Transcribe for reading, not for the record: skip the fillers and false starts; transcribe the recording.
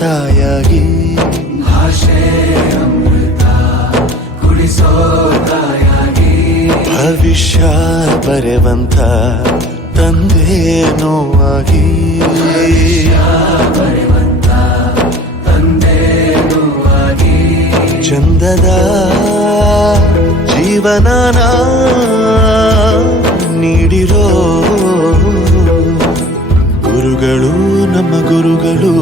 ತಾಯಾಗಿ ಭಾಷೆ ಅಮೃತ ಕುಡಿಸೋ ತಾಯಾಗಿ ಭವಿಷ್ಯ ಬರೆವಂತ ತಂದೇನೋ ಆಗಿ ಬರೆವಂತ ತಂದೇನೂ ಆಗಿ ಚಂದದ ಜೀವನನ ನೀಡಿರೋ ಗುರುಗಳು ನಮ್ಮ ಗುರುಗಳು